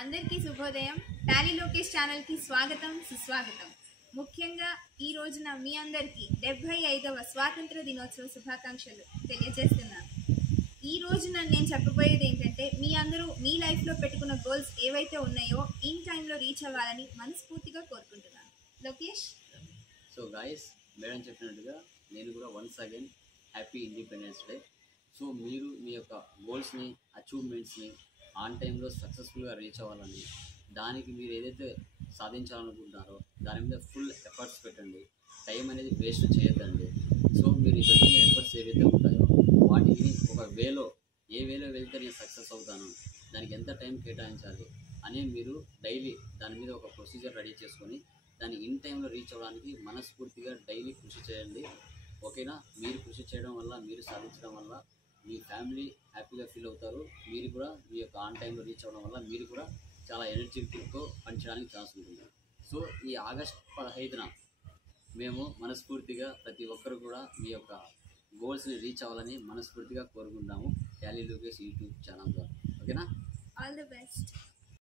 అందరికీ శుభోదయం. టాలీ లోకేష్ ఛానల్కి స్వాగతం, సుస్వాగతం. ముఖ్యంగా ఈ రోజున మీ అందరికీ 75వ స్వాతంత్ర దినోత్సవ శుభాకాంక్షలు తెలియజేస్తున్నాను. ఈ రోజున నేను చెప్పబోయేది ఏంటంటే, మీ అందరూ మీ లైఫ్లో పెట్టుకున్న గోల్స్ ఏవైతే ఉన్నాయో ఇన్ టైంలో రీచ్ అవ్వాలని మనస్ఫూర్తిగా కోరుకుంటున్నాను. లోకేష్. సో గాయస్, మేడం చెప్పినట్టుగా నేను కూడా once again happy independence day. So మీరు మీ యొక్క గోల్స్ని, అచీవ్మెంట్స్ని ఆన్ టైంలో సక్సెస్ఫుల్గా రీచ్ అవ్వాలని, దానికి మీరు ఏదైతే సాధించాలనుకుంటున్నారో దాని మీద ఫుల్ ఎఫర్ట్స్ పెట్టండి. టైం అనేది వేస్ట్ చేయొద్దండి. సో మీరు పెట్టిన ఎఫర్ట్స్ ఏవైతే ఉంటాయో వాటిని ఒక ఏ వేలో వెళ్తే నేను సక్సెస్ అవుతాను, దానికి ఎంత టైం కేటాయించాలి అని మీరు డైలీ దాని మీద ఒక ప్రొసీజర్ రెడీ చేసుకొని దాన్ని ఇన్ టైంలో రీచ్ అవ్వడానికి మనస్ఫూర్తిగా డైలీ కృషి చేయండి. ఓకేనా? మీరు కృషి చేయడం వల్ల, మీరు సాధించడం వల్ల మీ ఫ్యామిలీ హ్యాపీగా ఫీల్ అవుతారు. మీరు కూడా మీ యొక్క ఆన్ టైంలో రీచ్ అవ్వడం వల్ల మీరు కూడా చాలా ఎనర్జెటిక్తో పనిచేయడానికి ఛాన్స్ ఉంటుంది. సో ఈ ఆగస్ట్ 15న మేము మనస్ఫూర్తిగా ప్రతి ఒక్కరు కూడా మీ యొక్క గోల్స్ని రీచ్ అవ్వాలని మనస్ఫూర్తిగా కోరుకుంటాము. టాలీ లోకేష్ యూట్యూబ్ ఛానల్ ద్వారా. ఓకేనా? All the best.